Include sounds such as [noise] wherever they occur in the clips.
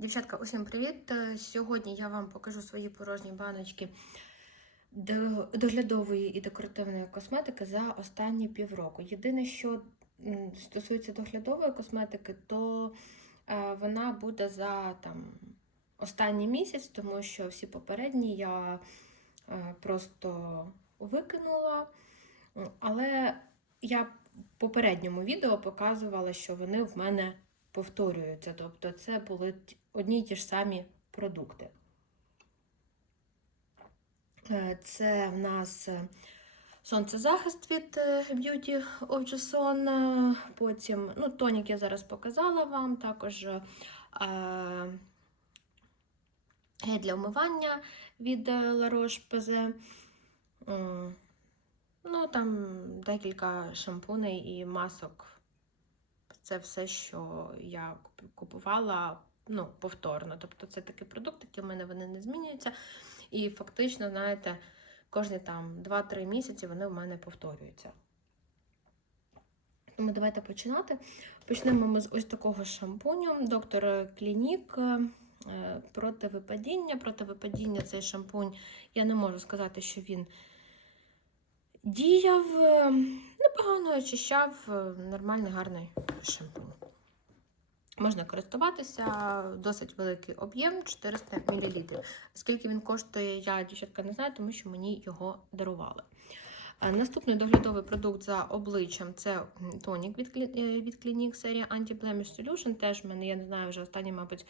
Дівчатка, усім привіт! Е, Сьогодні я вам покажу свої порожні баночки доглядової і декоративної косметики за останні півроку. Єдине, що стосується доглядової косметики, то е, вона буде за там, останній місяць, тому що всі попередні я е, просто викинула. Але я в попередньому відео показувала, що вони в мене повторюються. Тобто це були одні й ті ж самі продукти. Е, Це в нас е, сонцезахист від е, Beauty of Jason. Потім ну, тонік я зараз показала вам, також е, для вмивання від La Roche-Posay. Ну, там декілька шампуней і масок це все, що я купувала ну, повторно. Тобто це такий продукт, який в мене вони не змінюються. І фактично, знаєте, кожні там 2-3 місяці вони в мене повторюються. Тому давайте починати. Почнемо ми з ось такого шампуню. Доктор Клінік е, проти випадіння. Проти випадіння цей шампунь, я не можу сказати, що він діяв е, непогано очищав е, нормальний гарний шампунь. Можна користуватися, досить великий об'єм 400 мл. Скільки він коштує, я дівчатка не знаю, тому що мені його дарували. Наступний доглядовий продукт за обличчям це тонік від, е, від Clinique серія Anti-Blemish Solution. Теж в мене, я не знаю, вже останні, мабуть,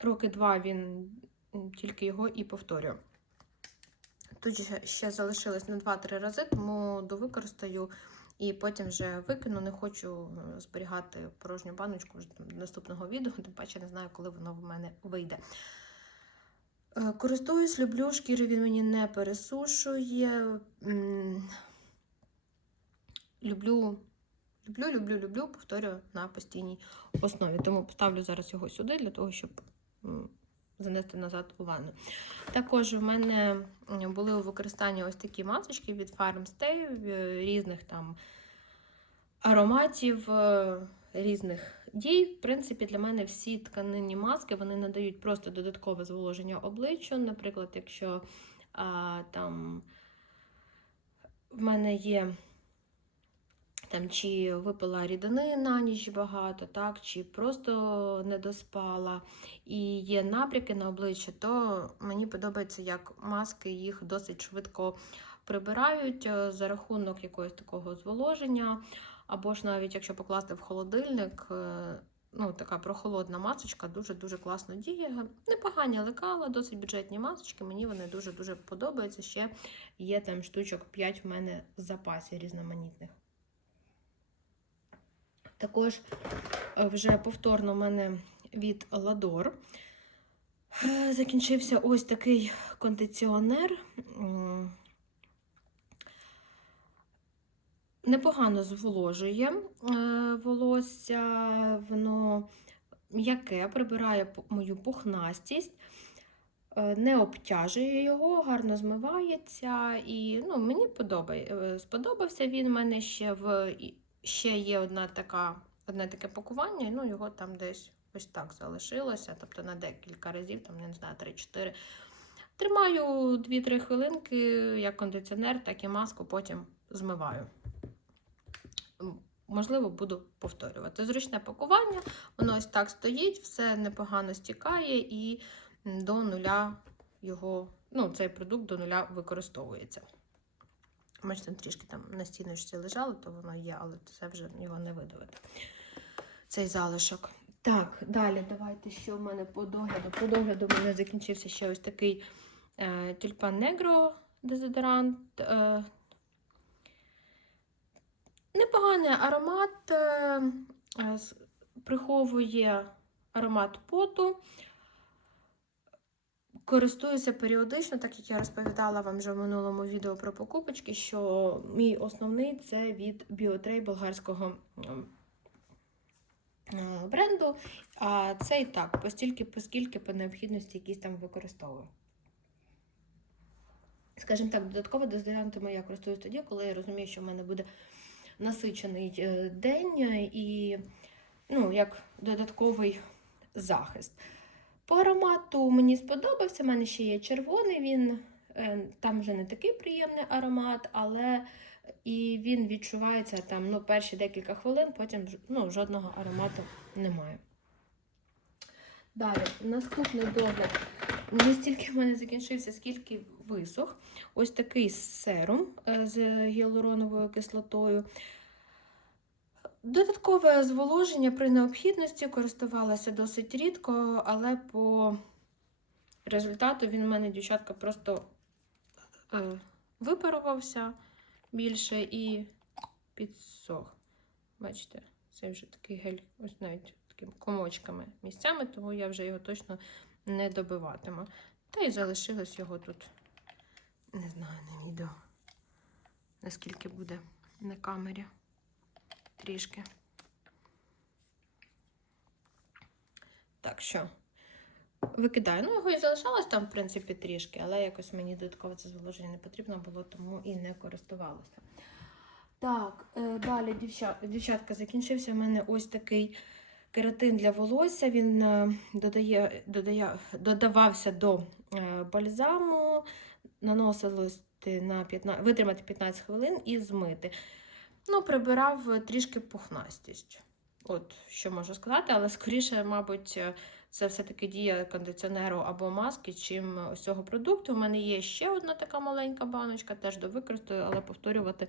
роки два він тільки його і повторюю. Тут ще залишилось на 2-3 рази, тому довикористаю і потім вже викину. Не хочу е, зберігати порожню баночку вже наступного відео, [laughs] тим паче не знаю, коли воно в мене вийде. Е, Користуюсь, люблю шкіри, він мені не пересушує. Люблю, люблю, люблю, люблю, повторюю на постійній основі. Тому поставлю зараз його сюди для того, щоб занести назад у ванну. Також в мене були у використанні ось такі масочки від Farmstay, е, різних там ароматів, е, різних дій. В принципі, для мене всі тканинні маски вони надають просто додаткове зволоження обличчю. Наприклад, якщо а, там в мене є. Там, чи випила рідини на ніч багато, так, чи просто не доспала, і є набряки на обличчя, то мені подобається, як маски їх досить швидко прибирають е, за рахунок якогось такого зволоження. Або ж навіть якщо покласти в холодильник, е, ну, така прохолодна масочка дуже-дуже класно діє. Непогані лекала, досить бюджетні масочки. Мені вони дуже-дуже подобаються. Ще є там штучок 5 в мене в запасі різноманітних. Також е, вже повторно в мене від Ладор. Е, Закінчився ось такий кондиціонер. Непогано зволожує е, волосся, воно м'яке, прибирає мою пухнастість, не обтяжує його, гарно змивається. І ну, мені подобає, сподобався він. Мене ще в ще є одна така, одне таке пакування, ну його там десь ось так залишилося, тобто на декілька разів, там, не знаю, 3-4. Тримаю 2-3 хвилинки, як кондиціонер, так і маску, потім змиваю. Можливо, буду повторювати. Зручне пакування, воно ось так стоїть, все непогано стікає і до нуля його, ну, цей продукт до нуля використовується. Бачите, трішки там на стіночці лежало, то воно є, але це вже його не видавити. Цей залишок. Так, далі давайте, що в мене по догляду. По догляду в мене закінчився ще ось такий е, тюльпан негро дезодорант. Е, непоганий аромат, е, е, приховує аромат поту. Користуюся періодично, так як я розповідала вам вже в минулому відео про покупочки, що мій основний це від Біотрей болгарського е, бренду. А це і так, постільки, поскільки по необхідності якісь там використовую. Скажімо так, додатково дезодорантами я користуюсь тоді, коли я розумію, що в мене буде насичений е, день, і ну, як додатковий захист. По аромату мені сподобався, в мене ще є червоний, він е, там вже не такий приємний аромат, але і він відчувається там ну, перші декілька хвилин, потім ну, жодного аромату немає. Далі, наступний догляд. Не стільки в мене закінчився, скільки висох. Ось такий серум е, з гіалуроновою кислотою. Додаткове зволоження при необхідності користувалася досить рідко, але по результату він у мене, дівчатка, просто е, випарувався більше і підсох. Бачите, це вже такий гель, ось навіть такими комочками місцями, тому я вже його точно не добиватиму. Та й залишилось його тут, не знаю, на відео, наскільки буде на камері трішки. Так що, викидаю. Ну, його і залишалось там, в принципі, трішки, але якось мені додатково це зволоження не потрібно було, тому і не користувалася. Так, е, далі, дівчат, дівчатка, закінчився в мене ось такий кератин для волосся. Він е, додає, додає, додавався до е, бальзаму, наносилось на 15, витримати 15 хвилин і змити. Ну, прибирав трішки пухнастість. От що можу сказати, але скоріше, мабуть, це все-таки дія кондиціонеру або маски, чим ось цього продукту. У мене є ще одна така маленька баночка, теж до використаю, але повторювати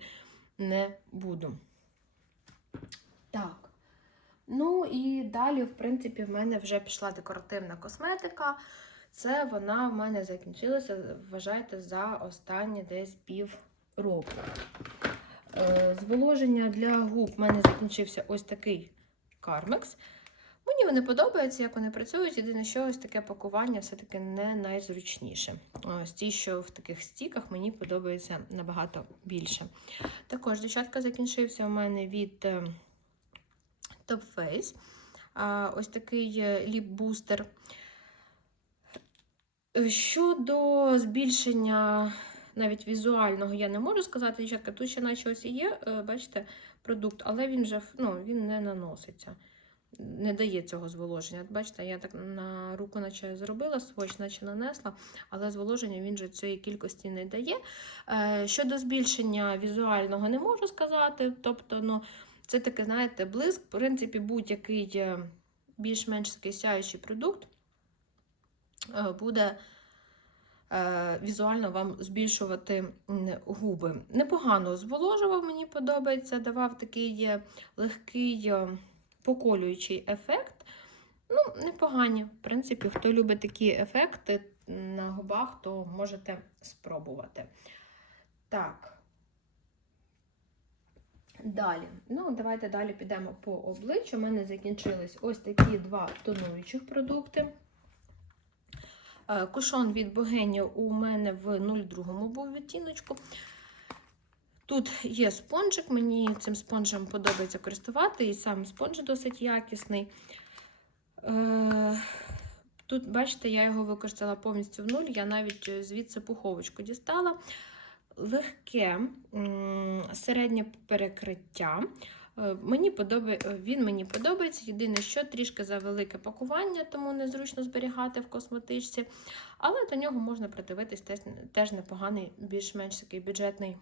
не буду. Так. Ну і далі, в принципі, в мене вже пішла декоративна косметика. Це вона в мене закінчилася, вважайте, за останні десь пів року. Е, Зволоження для губ в мене закінчився ось такий кармекс. Мені вони подобаються, як вони працюють. Єдине, що ось таке пакування все-таки не найзручніше. Ось ті, що в таких стіках, мені подобається набагато більше. Також, дівчатка, закінчився у мене від е, Top Face. Ось такий ліп-бустер. Щодо збільшення навіть візуального я не можу сказати, дівчатка, тут ще наче ось є, е, бачите, продукт, але він вже ну, він не наноситься, не дає цього зволоження. Бачите, я так на руку наче зробила, своч, наче нанесла, але зволоження він же цієї кількості не дає. Е, щодо збільшення візуального не можу сказати. Тобто, ну, це такий, знаєте, блиск, в принципі, будь-який е, більш-менш сяючий продукт буде візуально вам збільшувати губи. Непогано зволожував, мені подобається, давав такий легкий поколюючий ефект. Ну, непогані. В принципі, хто любить такі ефекти на губах, то можете спробувати. Так. Далі. Ну, давайте далі підемо по обличчю. У мене закінчились ось такі два тонуючих продукти. Кушон від Богені у мене в 02 був відтіночку. Тут є спонжик, мені цим спонжем подобається користувати, і сам спонж досить якісний. Е, тут, бачите, я його використала повністю в нуль, я навіть звідси пуховочку дістала. Легке середнє перекриття. Е, мені подобає, Він мені подобається. Єдине, що трішки за велике пакування, тому незручно зберігати в косметичці. Але до нього можна придивитись теж непоганий, більш-менш такий бюджетний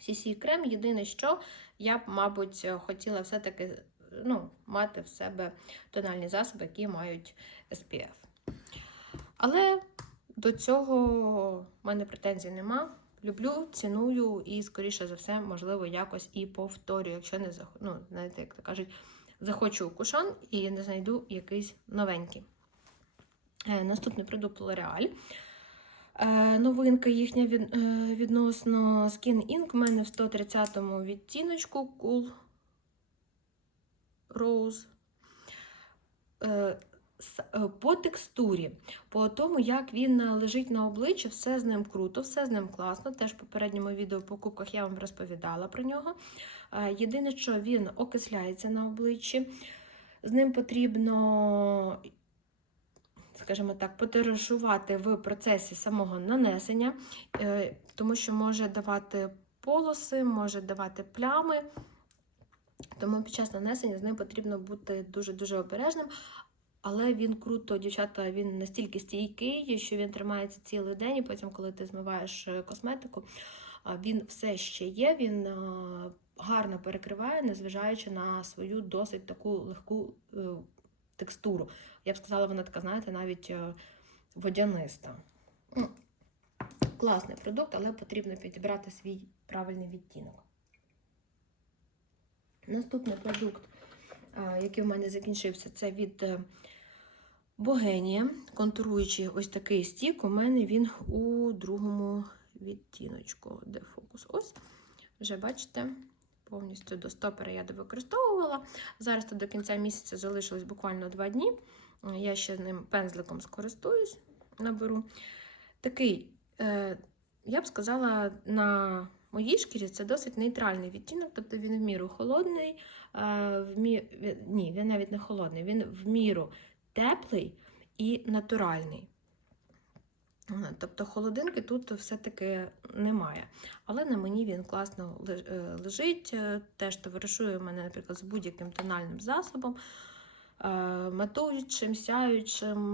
cc крем Єдине, що я б, мабуть, хотіла все-таки ну, мати в себе тональні засоби, які мають SPF. Але до цього в мене претензій нема. Люблю, ціную і, скоріше за все, можливо, якось і повторю, якщо не ну, знаєте, як то кажуть, захочу кушон і не знайду якийсь новенький. Е, наступний продукт L'Oreal. Е, новинка їхня від, е, відносно Skin Ink. У мене в 130-му відтіночку Cool Rose. Е, Е, по текстурі, по тому, як він лежить на обличчі, все з ним круто, все з ним класно. Теж в попередньому відео покупках я вам розповідала про нього. Е, єдине, що він окисляється на обличчі, з ним потрібно, скажімо так, потиражувати в процесі самого нанесення, е, тому що може давати полоси, може давати плями. Тому під час нанесення з ним потрібно бути дуже-дуже обережним. Але він круто, дівчата, він настільки стійкий, що він тримається цілий день, і потім, коли ти змиваєш е, косметику, він все ще є, він гарно перекриває, незважаючи на свою досить таку легку е, текстуру. Я б сказала, вона така, знаєте, навіть е, водяниста. Класний продукт, але потрібно підібрати свій правильний відтінок. Наступний продукт, який в мене закінчився, це від е, Богенія. Контуруючий ось такий стік. У мене він у другому відтіночку. Де фокус? Ось. Вже бачите, повністю до стопера я використовувала. Зараз то до кінця місяця залишилось буквально два дні. Я ще ним пензликом скористуюсь, наберу. Такий, е, я б сказала, на моїй шкірі це досить нейтральний відтінок, тобто він в міру холодний, е, в мі... ні, він навіть не холодний, він в міру теплий і натуральний. Е, Тобто холодинки тут все-таки немає. Але на мені він класно е, лежить, теж товаришує мене, наприклад, з будь-яким тональним засобом, матуючим, сяючим,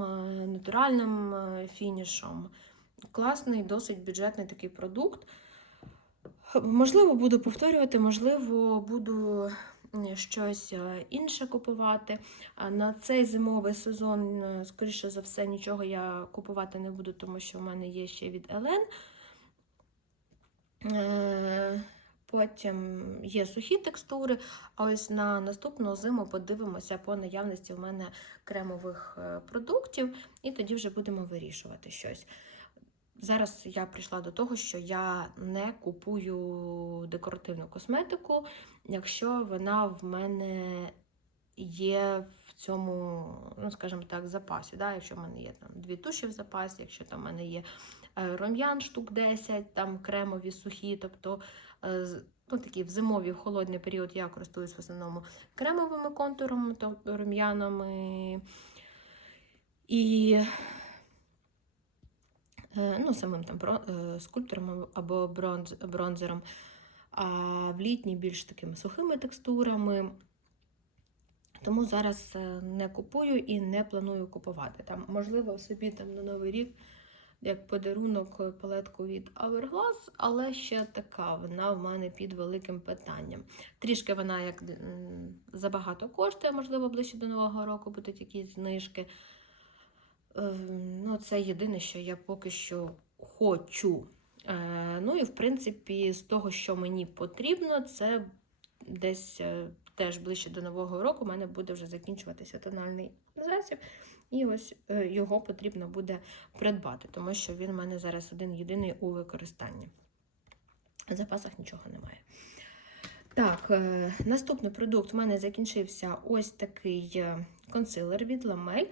натуральним фінішом. Класний, досить бюджетний такий продукт. Можливо, буду повторювати, можливо, буду щось е, інше купувати. На цей зимовий сезон, е, скоріше за все, нічого я купувати не буду, тому що в мене є ще від Елен. Е, Потім є сухі текстури, а ось на наступну зиму подивимося по наявності в мене кремових продуктів, і тоді вже будемо вирішувати щось. Зараз я прийшла до того, що я не купую декоративну косметику, якщо вона в мене є в цьому, ну скажімо так, запасі. Да? Якщо в мене є там дві туші в запасі, якщо там в мене є е, рум'ян штук 10, там кремові сухі, тобто е, ну, такі в зимовий в холодний період я користуюсь в основному кремовими контурами, тобто рум'янами. І ну, самим там е, скульптором або бронз, бронзером, а в літні більш такими сухими текстурами. Тому зараз е, не купую і не планую купувати. Там, можливо, собі там на Новий рік як подарунок е, палетку від Hourglass, але ще така вона в мене під великим питанням. Трішки вона як забагато коштує, можливо, ближче до Нового року будуть якісь знижки. Е, Ну, це єдине, що я поки що хочу. Е, Ну і в принципі, з того, що мені потрібно, це десь е, теж ближче до Нового року у мене буде вже закінчуватися тональний засіб. І ось його потрібно буде придбати, тому що він в мене зараз один єдиний у використанні. В запасах нічого немає. Так, наступний продукт у мене закінчився ось такий консилер від Ламель.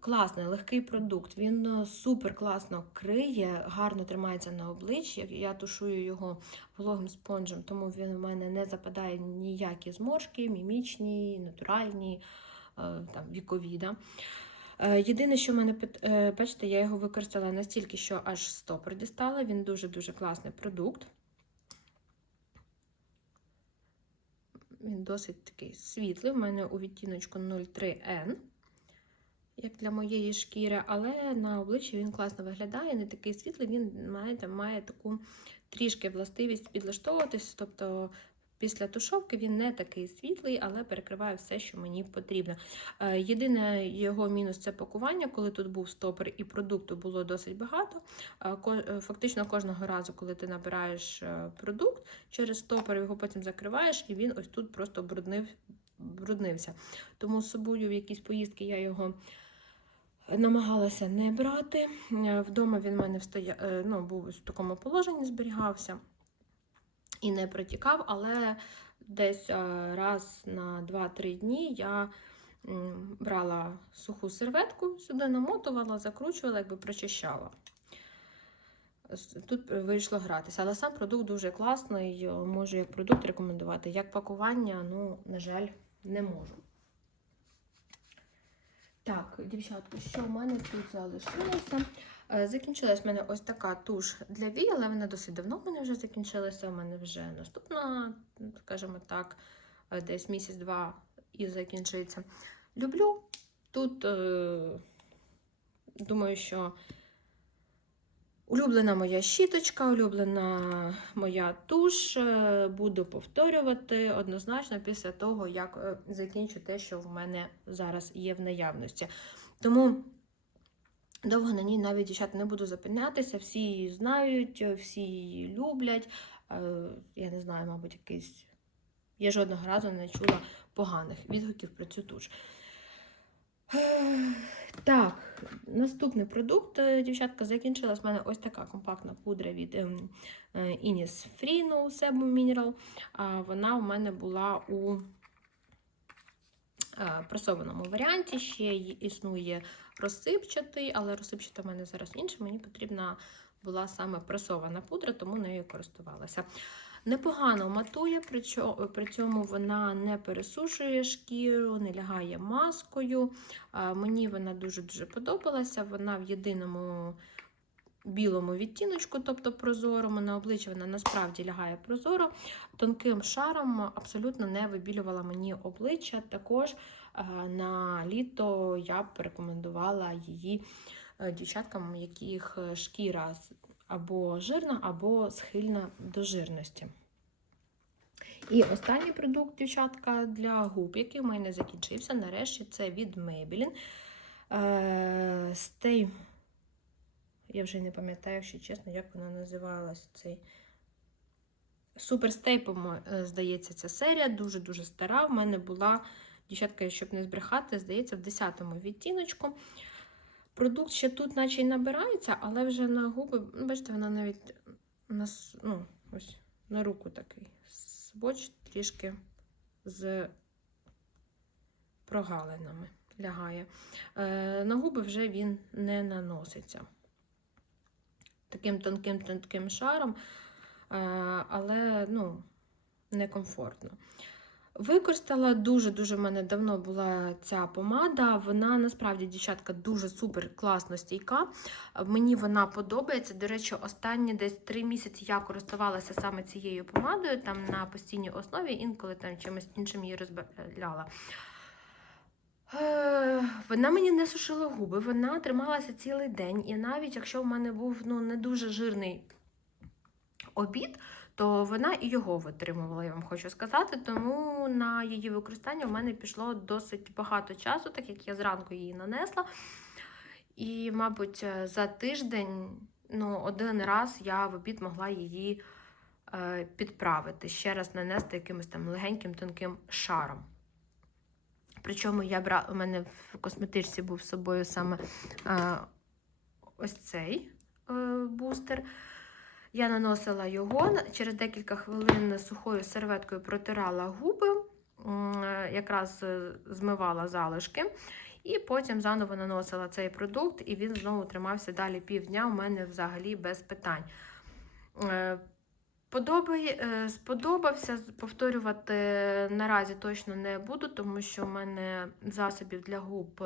Класний, легкий продукт. Він е, супер класно криє, гарно тримається на обличчі. Я тушую його вологим спонжем, тому він у мене не западає ніякі зморшки, мімічні, натуральні, е, там, вікові. Да? Е, Єдине, що в мене, бачите, я його використала настільки, що аж стопор дістала. Він дуже-дуже класний продукт. Він досить такий світлий. У мене у відтіночку 03N, як для моєї шкіри, але на обличчі він класно виглядає, не такий світлий, він там, має таку трішки властивість підлаштовуватись. Тобто після тушовки він не такий світлий, але перекриває все, що мені потрібно. Е, Єдине його мінус це пакування, коли тут був стопор і продукту було досить багато. Е, е, Фактично кожного разу, коли ти набираєш продукт через стопор, його потім закриваєш, і він ось тут просто бруднив, бруднився. Тому з собою в якісь поїздки я його намагалася не брати. Вдома він в мене встоя... е, ну, був в такому положенні, зберігався і не протікав, але десь е, раз на 2-3 дні я брала суху серветку, сюди намотувала, закручувала, якби прочищала. Тут вийшло гратися, але сам продукт дуже класний, можу як продукт рекомендувати. Як пакування, ну, на жаль, не можу. Так, дівчатки, що в мене тут залишилося? Е, Закінчилась в мене ось така туш для вій, але вона досить давно в мене вже закінчилася. У мене вже наступна, скажімо так, е, десь місяць-два і закінчується. Люблю Тут, е, думаю, що улюблена моя щіточка, улюблена моя туш. е, Буду повторювати однозначно після того, як е, закінчу те, що в мене зараз є в наявності. Тому довго на ній навіть дівчата не буду зупинятися. Всі її знають, всі її люблять. Е, Я не знаю, мабуть, якийсь. Я жодного разу не чула поганих відгуків про цю туш. Так, наступний продукт, е, дівчатка, закінчилась в мене ось така компактна пудра від ем, е, Innisfree No Sebum Mineral. Вона у мене була у е, пресованому варіанті. Ще існує розсипчатий, але розсипчата в мене зараз інша. Мені потрібна була саме пресована пудра, тому нею користувалася. Непогано матує, при цьому вона не пересушує шкіру, не лягає маскою. Мені вона дуже-дуже подобалася. Вона в єдиному білому відтіночку, тобто прозорому. На обличчя вона насправді лягає прозоро. Тонким шаром абсолютно не вибілювала мені обличчя. Також на літо я б рекомендувала її е, дівчаткам, яких е, шкіра або жирна, або схильна до жирності. І останній продукт, дівчатка, для губ, який в мене закінчився, нарешті, це від Maybelline. Е, Stay. Я вже не пам'ятаю, якщо чесно, як вона називалась. Цей Stay, е, здається, ця серія. Дуже-дуже стара. В мене була, дівчатка, щоб не збрехати, здається, в 10-му відтіночку. Продукт ще тут, наче й набирається, але вже на губи, ну, бачите, вона навіть на, ну, ось, на руку такий. Сводч трішки з прогалинами лягає. Е, на губи вже він не наноситься. Таким тонким-тонким шаром, е, але ну, некомфортно. Використала дуже-дуже в мене давно була ця помада. Вона насправді, дівчатка, дуже супер класно стійка. Мені вона подобається. До речі, останні десь три місяці я користувалася саме цією помадою, там на постійній основі, інколи там чимось іншим її розбавляла. Е, Вона мені не сушила губи, вона трималася цілий день. І навіть якщо в мене був ну, не дуже жирний обід, то вона і його витримувала, я вам хочу сказати. Тому на її використання в мене пішло досить багато часу, так як я зранку її нанесла. І, мабуть, за тиждень ну, один раз я в обід могла її е, підправити, ще раз нанести якимось там легеньким тонким шаром. Причому я брала, у мене в косметичці був з собою саме е, ось цей е, бустер. Я наносила його, через декілька хвилин сухою серветкою протирала губи, е, якраз е, змивала залишки, і потім заново наносила цей продукт, і він знову тримався далі півдня. У мене взагалі без питань. Е, Подобає, е, сподобався, повторювати наразі точно не буду, тому що в мене засобів для губ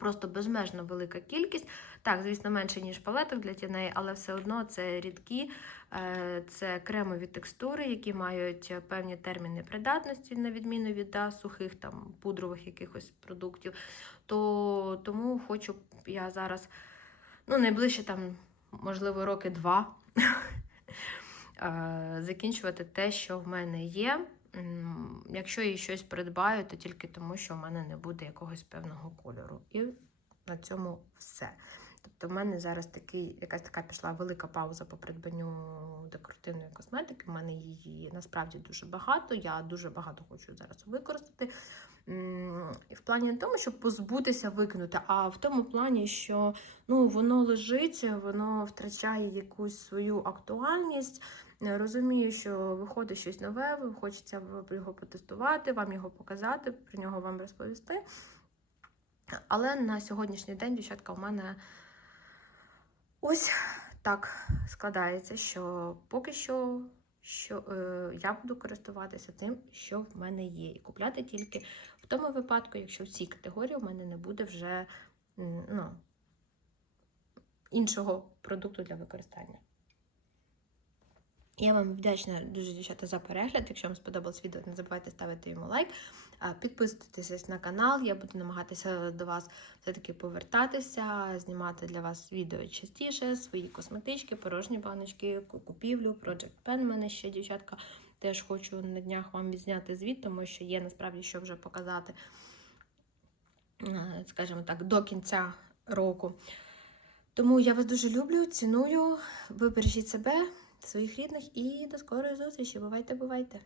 просто безмежно велика кількість. Так, звісно, менше, ніж палеток для тіней, але все одно це рідкі, е, це кремові текстури, які мають певні терміни придатності, на відміну від да, сухих там пудрових якихось продуктів. То, тому хочу я зараз, ну, найближче там, можливо, роки два. [laughs] е, Закінчувати те, що в мене є. Якщо я щось придбаю, то тільки тому, що в мене не буде якогось певного кольору. І на цьому все. Тобто, в мене зараз такий, якась така пішла велика пауза по придбанню декоративної косметики. У мене її насправді дуже багато. Я дуже багато хочу зараз використати. І В плані не тому, щоб позбутися, викинути, а в тому плані, що ну, воно лежить, воно втрачає якусь свою актуальність. Розумію, що виходить щось нове, ви хочеться в- його потестувати, вам його показати, про нього вам розповісти. Але на сьогоднішній день, дівчатка, у мене ось так складається, що поки що, що е, я буду користуватися тим, що в мене є. І купляти тільки в тому випадку, якщо в цій категорії у мене не буде вже ну, іншого продукту для використання. Я вам вдячна дуже, дівчата, за перегляд. Якщо вам сподобалось відео, не забувайте ставити йому лайк. Підписуйтесь на канал, я буду намагатися до вас все-таки повертатися, знімати для вас відео частіше, свої косметички, порожні баночки, купівлю, Project Pen. Мене ще дівчатка. Теж хочу на днях вам відзняти звіт, тому що є насправді що вже показати, скажімо так, до кінця року. Тому я вас дуже люблю, ціную. Ви бережіть себе, своїх рідних і до скорої зустрічі. Бувайте, бувайте!